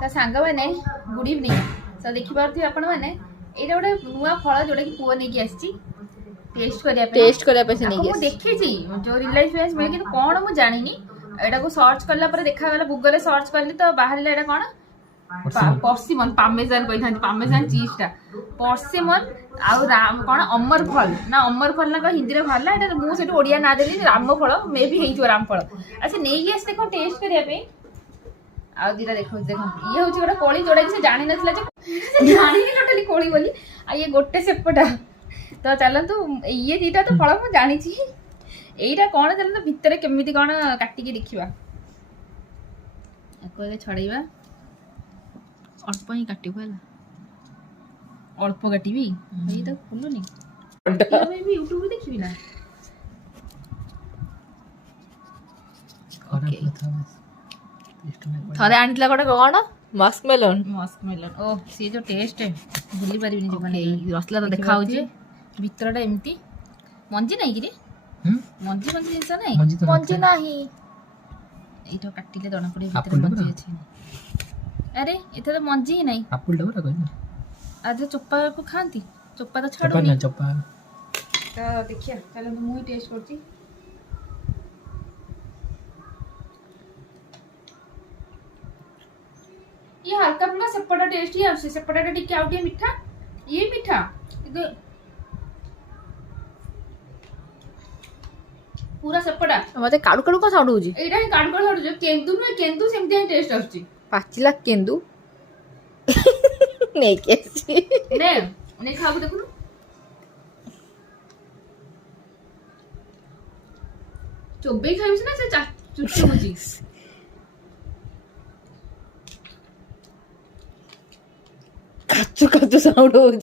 ता सांग मैंने गुड इवनिंग तो देखि पारथि आपण माने एटा गोटे नुआ फल जोटा कि पुओ नै कि आछि टेस्ट करिया पे से नै कि देखि छी जो रियल लाइफ में मिले कि कोन मु जानिनी एटा को सर्च करला पर देखा गला गूगल रे सर्च करली तो बाहरले एटा कोन पर्सिमन पामेजान कहि पामेजान चीज टा पर्सिमन आउ राम कोन अमर फल ना को हिंदी रे भरला एटा मु सेटु ओडिया ना देली राम फल मे भी हेइ जो राम फल अच्छा नै कि आसे देखो टेस्ट करिया पे आ दिरा देखो ये होची गोटे कोली जोड़ा कि से जानि नथला जे जानि नि टोटली कोली बोली आ ये गोटे सेपटा तो चलंतु ये दीटा तो फल मु जानि छी एइटा कोन चलंतु भितरे केमिति कोन काटी के देखिबा एको ए छड़ैबा अल्प ही काटिबो हला अल्प काटिबी एइ त खुलुनी मैं भी YouTube रे देखिबी ना ओके थरे आनितला गोटे कोन मस्कमेलन ओ सी जो टेस्ट है भूली पारिबिनी जो माने रसला तो देखा होजे भितरटा एमती मंजी नाही कि रे मंजी जिंस नाही मंजी नाही एइठो काटिले दणा पड़े भितर मंजी अछि अरे एथे तो मंजी ही नाही एप्पल डबरा कहना आज चोपा को खांती चोपा तो छाडू ना चोपा तो देखिया चलो मु टेस्ट करती ये हल्का फुल्का सेपटा टेस्ट ही आछे सेपटा टिके आउटे मीठा ये मीठा इदे पूरा सेपटा मते काडू काडू का साउंड होजी एटा ही काडू काडू साउंड जो केंदु न केंदु सेमते टेस्ट आछी पाचिला केंदु नहीं केसी ने खाबु देखु चोबे खाइबस ना से चुच्चू मुजी काचू काचू साउंड होजी